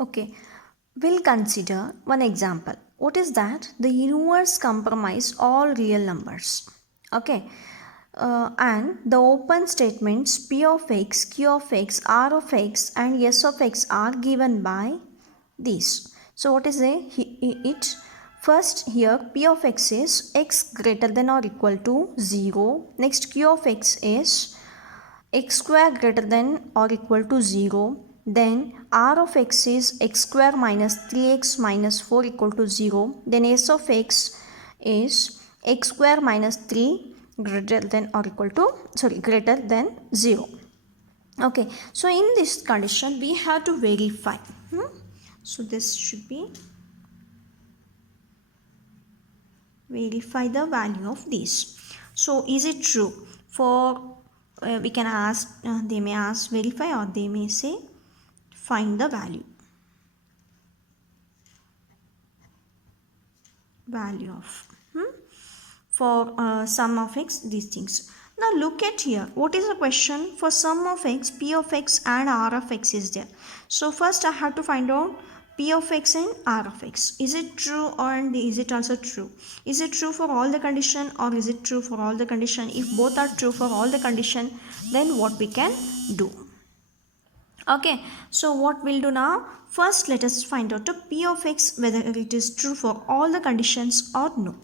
Okay, we'll consider one example. What is that? The universe comprises all real numbers. Okay, and the open statements P of x, Q of x, R of x, and S of x are given by these. So, what is it? First, here P of x is x greater than or equal to 0. Next, Q of x is x square greater than or equal to 0, then r of x is x square minus 3x minus 4 equal to 0, then s of x is x square minus 3 greater than or equal to greater than 0. Okay, so in this condition we have to verify. So this should be verify the value of these. So is it true? For we can ask, they may ask verify, or they may say find the value of for sum of x, these things. Now look at here, what is the question? For sum of x, P of x and R of x is there. So first I have to find out P of x and R of x. Is it true, or is it also true? Is it true for all the condition, or is it true for all the condition? If both are true for all the condition, then what we can do? Okay, so what we'll do now? First let us find out the P of x, whether it is true for all the conditions or no.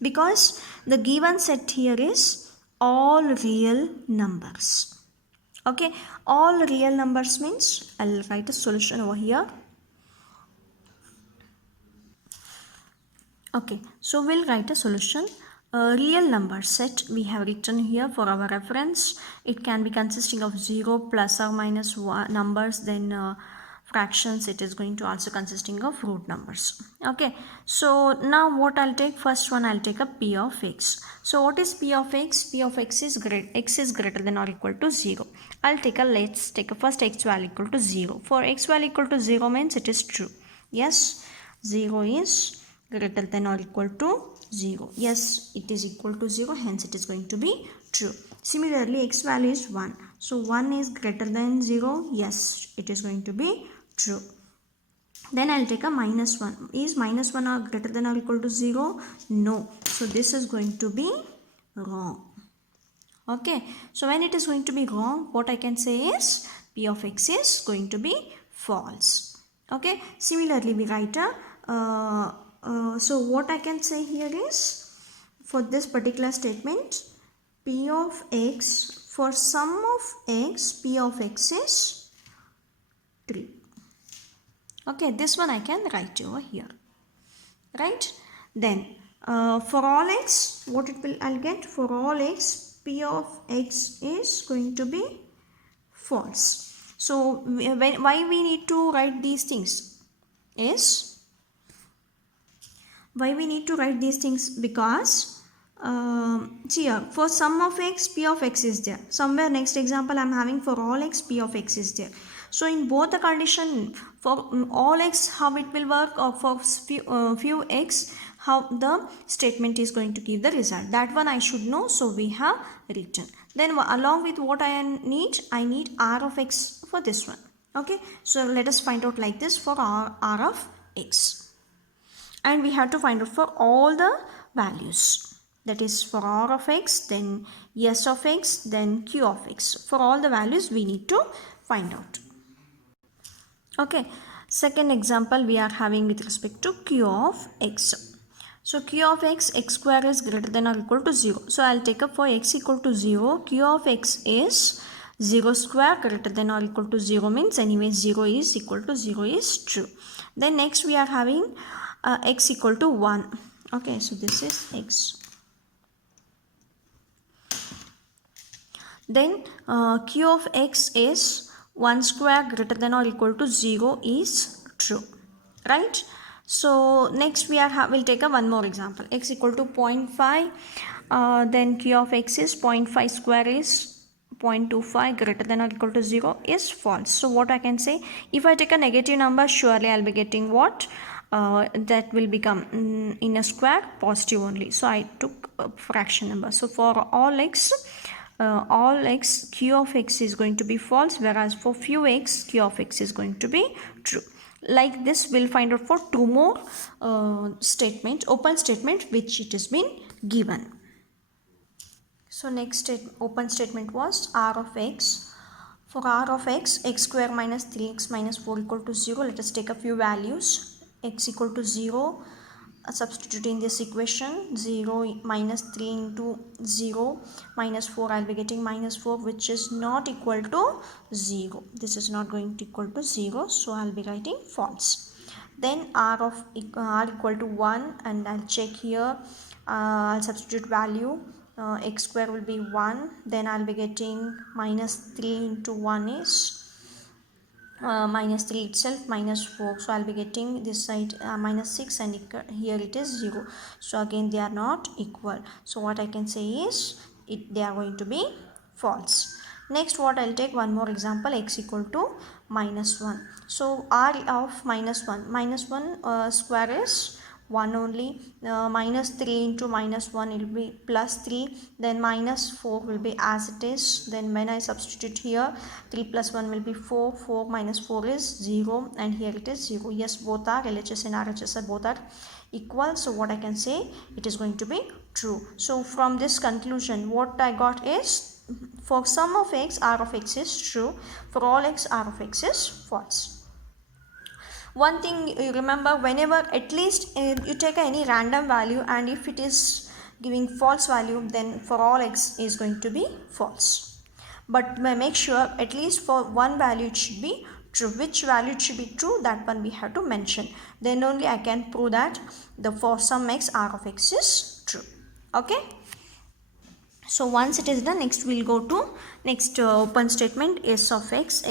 Because the given set here is all real numbers. Okay, all real numbers means I'll write a solution over here. Okay, so we'll write a solution. A real number set we have written here for our reference. It can be consisting of 0 plus or minus 1 numbers, then fractions. It is going to also consisting of root numbers. Okay, so now what I'll take? First one I'll take a P of x. So what is P of x? P of x is x is greater than or equal to 0. Let's take a first x value equal to 0. For x value equal to 0 means it is true. Yes, 0 is greater than or equal to 0. Yes, it is equal to 0, hence it is going to be true. Similarly, x value is 1. So 1 is greater than 0. Yes, it is going to be true. Then I'll take a minus 1. Is minus 1 or greater than or equal to 0? No. So this is going to be wrong. Okay. So when it is going to be wrong, what I can say is P of x is going to be false. Okay. Similarly, we write a so what I can say here is, for this particular statement, P of x, for sum of x, P of x is 3. Okay, this one I can write over here. Right? Then for all x, what I'll get? For all x, P of x is going to be false. So why we need to write these things is, why we need to write these things? Because here for sum of x, P of x is there. Somewhere next example I'm having for all x, P of x is there. So in both the condition, for all x how it will work, or for few x how the statement is going to give the result, that one I should know. So we have written. Then along with what I need R of x for this one. Okay, so let us find out like this for R of x. And we have to find out for all the values, that is for R of x, then S of x, then Q of x. For all the values we need to find out. Okay, second example we are having with respect to Q of x. So Q of x, x square is greater than or equal to 0. So I'll take up for x equal to 0, Q of x is 0 square greater than or equal to 0 means anyway 0 is equal to 0 is true. Then next we are having x equal to 1. Okay, so this is x. Then Q of x is 1 square greater than or equal to 0 is true. Right? So next we are we'll take one more example. X equal to 0.5. Then Q of x is 0.5 square is 0.25 greater than or equal to 0 is false. So what I can say, if I take a negative number, surely I'll be getting what? That will become in a square positive only. So I took a fraction number. So for all x, Q of x is going to be false, whereas for few x, Q of x is going to be true. Like this, we'll find out for two more open statement which it has been given. So next open statement was r of x. For r of x, x square minus 3x minus 4 equal to 0. Let us take a few values. X equal to 0. Substituting this equation, 0 minus 3 into 0 minus 4, I'll be getting minus 4, which is not equal to 0. This is not going to equal to 0, so I'll be writing false. Then r equal to 1, and I'll check here. I'll substitute value. X square will be 1. Then I'll be getting minus 3 into 1 is minus 3 itself, minus 4, so I'll be getting this side minus 6, and here it is 0. So again they are not equal, so what I can say is they are going to be false. Next, what I'll take one more example, x equal to minus 1. So r of minus 1 square is 1 only. Minus 3 into minus 1 will be plus 3, then minus 4 will be as it is. Then when I substitute here, 3 plus 1 will be 4, 4 minus 4 is 0, and here it is 0. Yes, both are LHS and RHS are both are equal, so what I can say, it is going to be true. So from this conclusion, what I got is, for sum of x, r of x is true. For all x, r of x is false. One thing you remember, whenever at least you take any random value, and if it is giving false value, then for all x is going to be false. But make sure at least for one value it should be true. Which value it should be true, that one we have to mention. Then only I can prove that for some x, r of x is true. Okay. So once it is done, next we'll go to next open statement, s of x.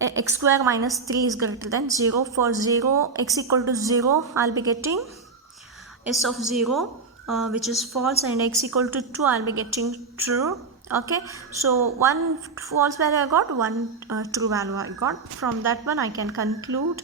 X square minus 3 is greater than 0. For 0, x equal to 0, I'll be getting s of 0, which is false, and x equal to 2, I'll be getting true. Okay, so one false value I got, one true value I got. From that one I can conclude,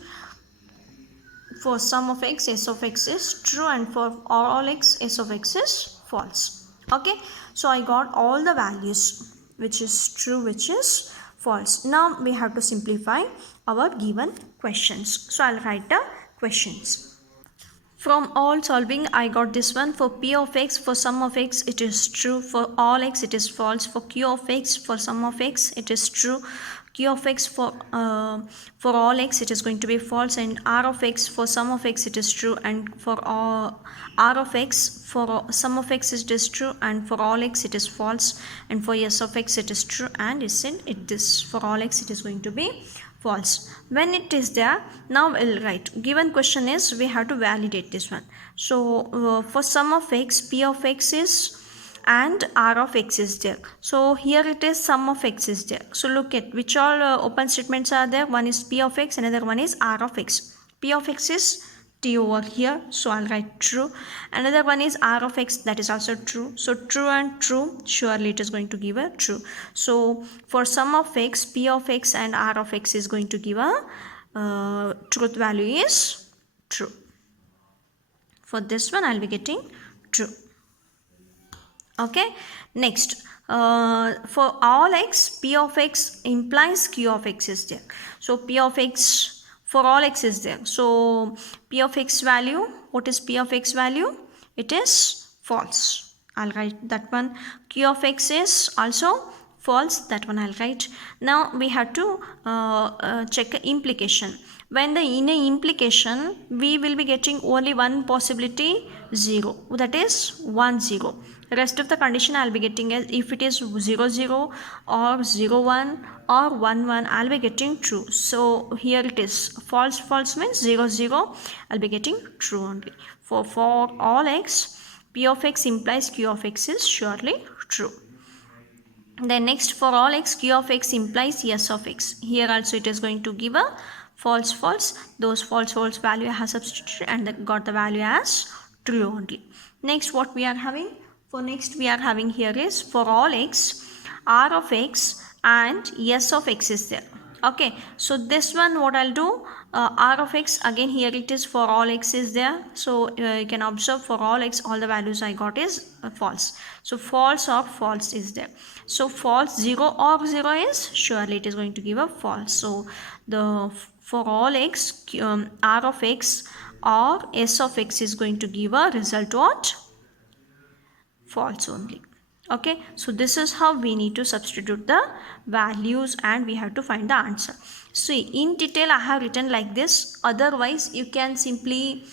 for sum of x, s of x is true, and for all x, s of x is false. Okay, so I got all the values which is true, which is false. Now we have to simplify our given questions. So I'll write the questions. From all solving, I got this one. For p of x, for sum of x, it is true. For all x, it is false. For q of x, for sum of x, it is true. Q of x for all x, it is going to be false, and r of x for sum of x, it is true, and for r of x for sum of x, it is true, and for all x, it is false, and for s of x, it is true, and for all x, it is going to be false. When it is there, now we'll write. Given question is, we have to validate this one. So for sum of x, p of x is, and r of x is there. So here it is sum of x is there. So look at which all open statements are there. One is p of x, another one is r of x. P of x is t over here, so I'll write true. Another one is r of x, that is also true. So true and true, surely it is going to give a true. So for sum of x, p of x and r of x is going to give a truth value is true. For this one I'll be getting true. Okay, next for all x, p of x implies q of x is there. So p of x for all x is there. So p of x value, what is p of x value? It is false. I'll write that one. Q of x is also false. That one I'll write. Now we have to check implication. When in a implication, we will be getting only one possibility, 0. That is 1, 0. The rest of the condition I'll be getting as, if it is 0, 0 or 0, 1 or 1, 1, I'll be getting true. So here it is false. False means 0, 0. I'll be getting true only. For all x, p of x implies q of x is surely true. Then next, for all x, q of x implies s of x. Here also it is going to give a false, false. Those false value I have substituted and got the value as true only. Next, what we are having? For next we are having here is, for all x, r of x and s of x is there. Okay, so this one what I'll do, r of x, again here it is for all x is there. So you can observe for all x, all the values I got is false. So false or false is there. So false, 0 or 0 is, surely it is going to give a false. So the for all x, r of x or s of x is going to give a result what? False only. Okay, so this is how we need to substitute the values and we have to find the answer. See, in detail I have written like this, otherwise you can simply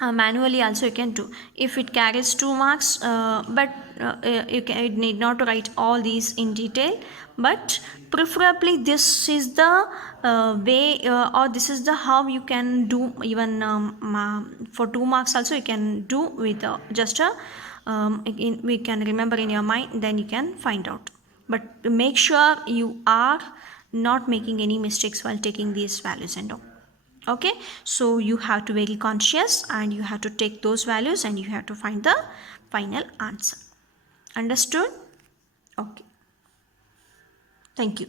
manually also you can do if it carries 2 marks, but you need not to write all these in detail, but preferably this is the way, or this is the how you can do even for 2 marks also you can do with just a we can remember in your mind, then you can find out. But make sure you are not making any mistakes while taking these values and all. Okay, so you have to be very conscious and you have to take those values and you have to find the final answer. Understood? Okay, thank you.